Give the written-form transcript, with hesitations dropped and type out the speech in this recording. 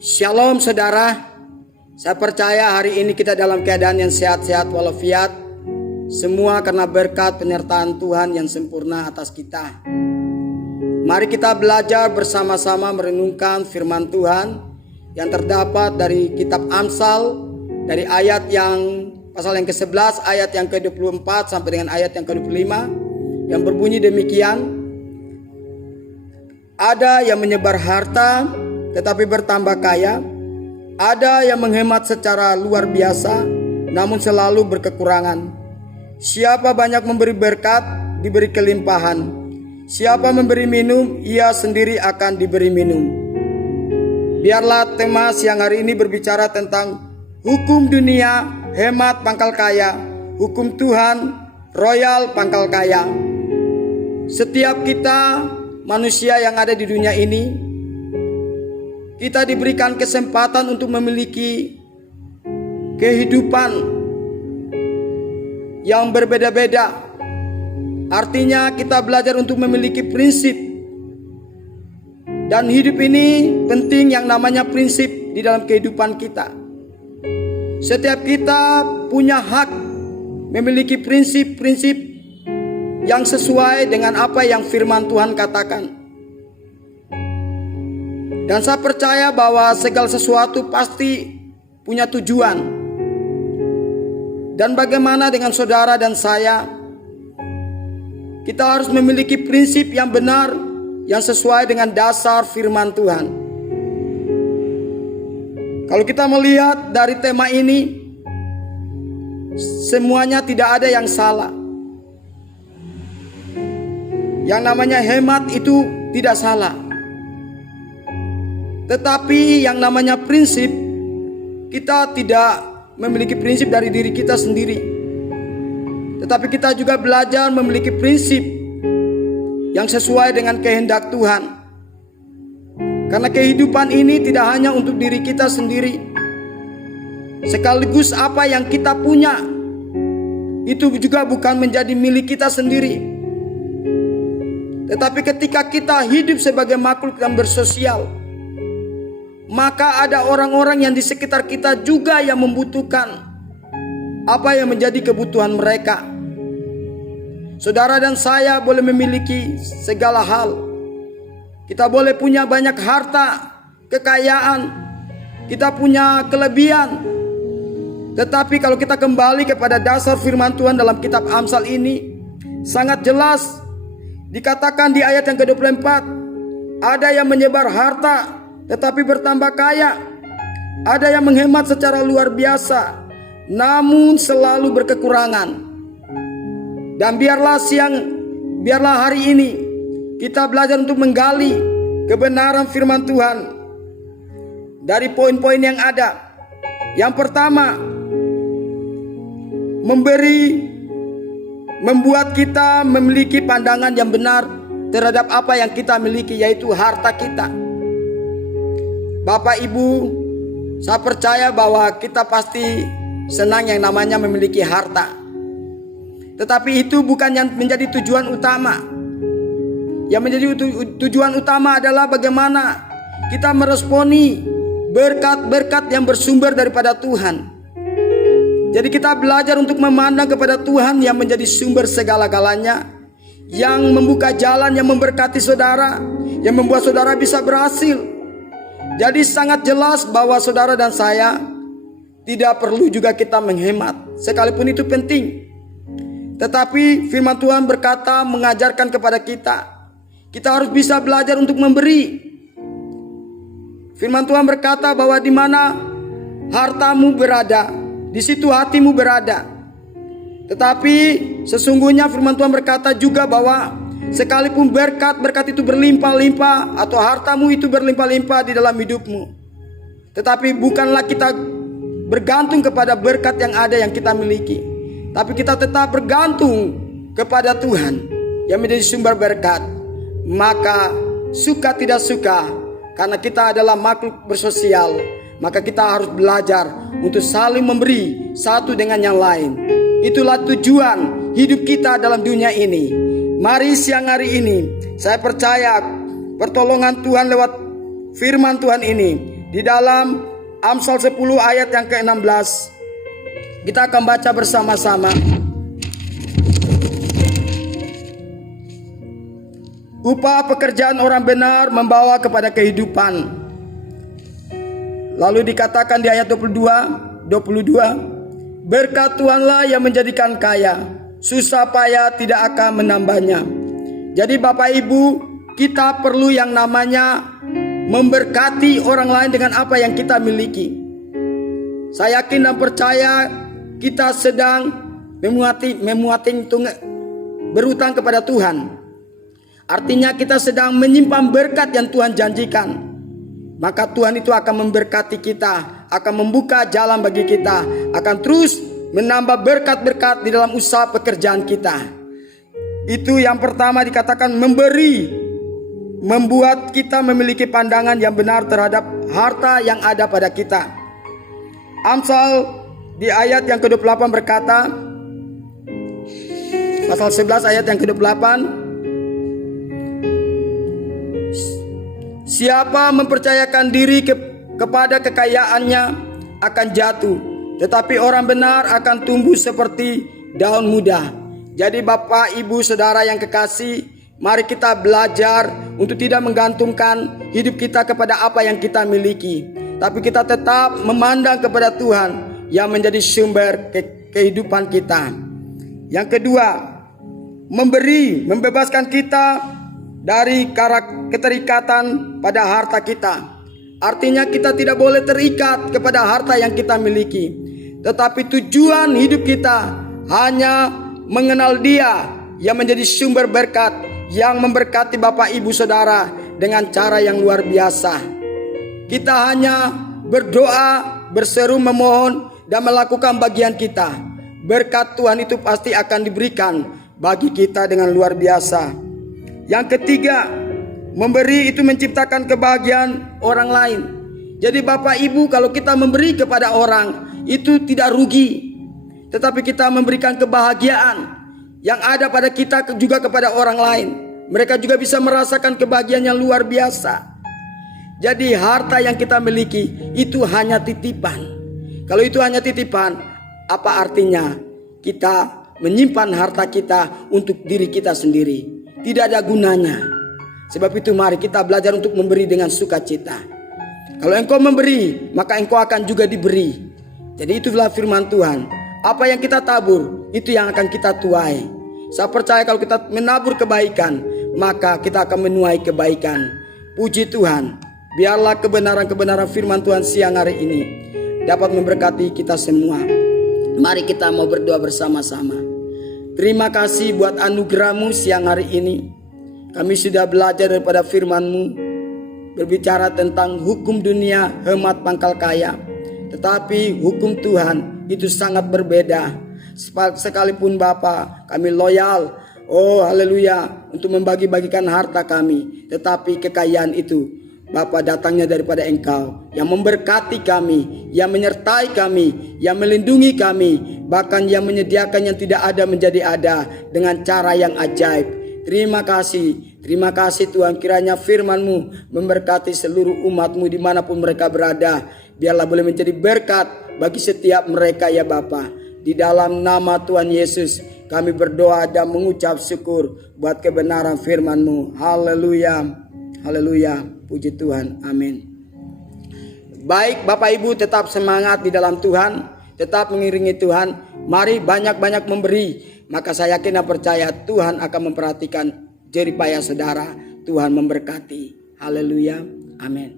Shalom saudara, saya percaya hari ini kita dalam keadaan yang sehat-sehat walafiat. Semua karena berkat penyertaan Tuhan yang sempurna atas kita. Mari kita belajar bersama-sama merenungkan firman Tuhan yang terdapat dari kitab Amsal, dari ayat yang pasal yang ke-11 ayat yang ke-24 sampai dengan ayat yang ke-25, yang berbunyi demikian. Ada yang menyebar harta tetapi bertambah kaya, ada yang menghemat secara luar biasa namun selalu berkekurangan. Siapa banyak memberi berkat, diberi kelimpahan. Siapa memberi minum, ia sendiri akan diberi minum. Biarlah tema siang hari ini berbicara tentang hukum dunia, hemat pangkal kaya, hukum Tuhan, royal pangkal kaya. Setiap kita manusia yang ada di dunia ini, kita diberikan kesempatan untuk memiliki kehidupan yang berbeda-beda. Artinya kita belajar untuk memiliki prinsip. Dan hidup ini penting yang namanya prinsip di dalam kehidupan kita. Setiap kita punya hak memiliki prinsip-prinsip yang sesuai dengan apa yang firman Tuhan katakan. Dan saya percaya bahwa segala sesuatu pasti punya tujuan. Dan bagaimana dengan saudara dan saya? Kita harus memiliki prinsip yang benar, yang sesuai dengan dasar firman Tuhan. Kalau kita melihat dari tema ini, semuanya tidak ada yang salah. Yang namanya hemat itu tidak salah. Tetapi yang namanya prinsip, kita tidak memiliki prinsip dari diri kita sendiri. Tetapi kita juga belajar memiliki prinsip yang sesuai dengan kehendak Tuhan. Karena kehidupan ini tidak hanya untuk diri kita sendiri. Sekaligus apa yang kita punya, itu juga bukan menjadi milik kita sendiri. Tetapi ketika kita hidup sebagai makhluk yang bersosial, maka ada orang-orang yang di sekitar kita juga yang membutuhkan apa yang menjadi kebutuhan mereka. Saudara dan saya boleh memiliki segala hal. Kita boleh punya banyak harta, kekayaan, kita punya kelebihan. Tetapi kalau kita kembali kepada dasar firman Tuhan dalam kitab Amsal ini, sangat jelas dikatakan di ayat yang ke-24, ada yang menyebar harta tetapi bertambah kaya, ada yang menghemat secara luar biasa namun selalu berkekurangan. Dan biarlah hari ini kita belajar untuk menggali kebenaran firman Tuhan dari poin-poin yang ada. Yang pertama, membuat kita memiliki pandangan yang benar terhadap apa yang kita miliki, yaitu harta kita. Bapak Ibu, saya percaya bahwa kita pasti senang yang namanya memiliki harta. Tetapi itu bukan yang menjadi tujuan utama. Yang menjadi tujuan utama adalah bagaimana kita meresponi berkat-berkat yang bersumber daripada Tuhan. Jadi kita belajar untuk memandang kepada Tuhan yang menjadi sumber segala-galanya, yang membuka jalan, yang memberkati saudara, yang membuat saudara bisa berhasil. Jadi sangat jelas bahwa saudara dan saya tidak perlu juga kita menghemat, sekalipun itu penting. Tetapi firman Tuhan berkata, mengajarkan kepada kita harus bisa belajar untuk memberi. Firman Tuhan berkata bahwa di mana hartamu berada, di situ hatimu berada. Tetapi sesungguhnya firman Tuhan berkata juga bahwa sekalipun berkat itu berlimpah-limpah atau hartamu itu berlimpah-limpah di dalam hidupmu, tetapi bukanlah kita bergantung kepada berkat yang ada yang kita miliki, tapi kita tetap bergantung kepada Tuhan yang menjadi sumber berkat. Maka suka tidak suka, karena kita adalah makhluk bersosial, maka kita harus belajar untuk saling memberi satu dengan yang lain. Itulah tujuan hidup kita dalam dunia ini. Mari siang hari ini saya percaya pertolongan Tuhan lewat firman Tuhan ini di dalam Amsal 10 ayat yang ke-16. Kita akan baca bersama-sama. Upah pekerjaan orang benar membawa kepada kehidupan. Lalu dikatakan di ayat 22, berkat Tuhanlah yang menjadikan kaya, susah payah tidak akan menambahnya. Jadi Bapak Ibu, kita perlu yang namanya memberkati orang lain dengan apa yang kita miliki. Saya yakin dan percaya kita sedang berutang kepada Tuhan. Artinya kita sedang menyimpan berkat yang Tuhan janjikan. Maka Tuhan itu akan memberkati kita, akan membuka jalan bagi kita, akan terus menambah berkat-berkat di dalam usaha pekerjaan kita. Itu yang pertama dikatakan memberi. Membuat kita memiliki pandangan yang benar terhadap harta yang ada pada kita. Amsal di ayat yang ke-28 berkata, pasal 11 ayat yang ke-28, siapa mempercayakan diri kepada kekayaannya akan jatuh, tetapi orang benar akan tumbuh seperti daun muda. Jadi Bapak, Ibu, Saudara yang kekasih, mari kita belajar untuk tidak menggantungkan hidup kita kepada apa yang kita miliki, tapi kita tetap memandang kepada Tuhan yang menjadi sumber kehidupan kita. Yang kedua, memberi, membebaskan kita dari keterikatan pada harta kita. Artinya kita tidak boleh terikat kepada harta yang kita miliki, tetapi tujuan hidup kita hanya mengenal Dia yang menjadi sumber berkat, yang memberkati Bapak Ibu Saudara dengan cara yang luar biasa. Kita hanya berdoa, berseru, memohon, dan melakukan bagian kita. Berkat Tuhan itu pasti akan diberikan bagi kita dengan luar biasa. Yang ketiga, memberi itu menciptakan kebahagiaan orang lain. Jadi Bapak Ibu, kalau kita memberi kepada orang, itu tidak rugi, tetapi kita memberikan kebahagiaan yang ada pada kita juga kepada orang lain. Mereka juga bisa merasakan kebahagiaan yang luar biasa. Jadi harta yang kita miliki itu hanya titipan. Kalau itu hanya titipan, apa artinya kita menyimpan harta kita untuk diri kita sendiri? Tidak ada gunanya. Sebab itu mari kita belajar untuk memberi dengan sukacita. Kalau engkau memberi, maka engkau akan juga diberi. Jadi itulah firman Tuhan. Apa yang kita tabur, itu yang akan kita tuai. Saya percaya kalau kita menabur kebaikan, maka kita akan menuai kebaikan. Puji Tuhan. Biarlah kebenaran-kebenaran firman Tuhan siang hari ini dapat memberkati kita semua. Mari kita mau berdoa bersama-sama. Terima kasih buat anugerah-Mu siang hari ini. Kami sudah belajar daripada firman-Mu, berbicara tentang hukum dunia hemat pangkal kaya. Tetapi hukum Tuhan itu sangat berbeda. Sekalipun Bapa, kami loyal, oh haleluya, untuk membagi-bagikan harta kami. Tetapi kekayaan itu Bapa datangnya daripada Engkau yang memberkati kami, yang menyertai kami, yang melindungi kami, bahkan yang menyediakan yang tidak ada menjadi ada dengan cara yang ajaib. Terima kasih Tuhan, kiranya firman-Mu memberkati seluruh umat-Mu dimanapun mereka berada. Biarlah boleh menjadi berkat bagi setiap mereka ya Bapa. Di dalam nama Tuhan Yesus kami berdoa dan mengucap syukur buat kebenaran firman-Mu. Haleluya, haleluya, puji Tuhan, amin. Baik Bapak Ibu, tetap semangat di dalam Tuhan, tetap mengiringi Tuhan. Mari banyak-banyak memberi, maka saya yakin dan percaya Tuhan akan memperhatikan jerih payah saudara. Tuhan memberkati. Haleluya, amin.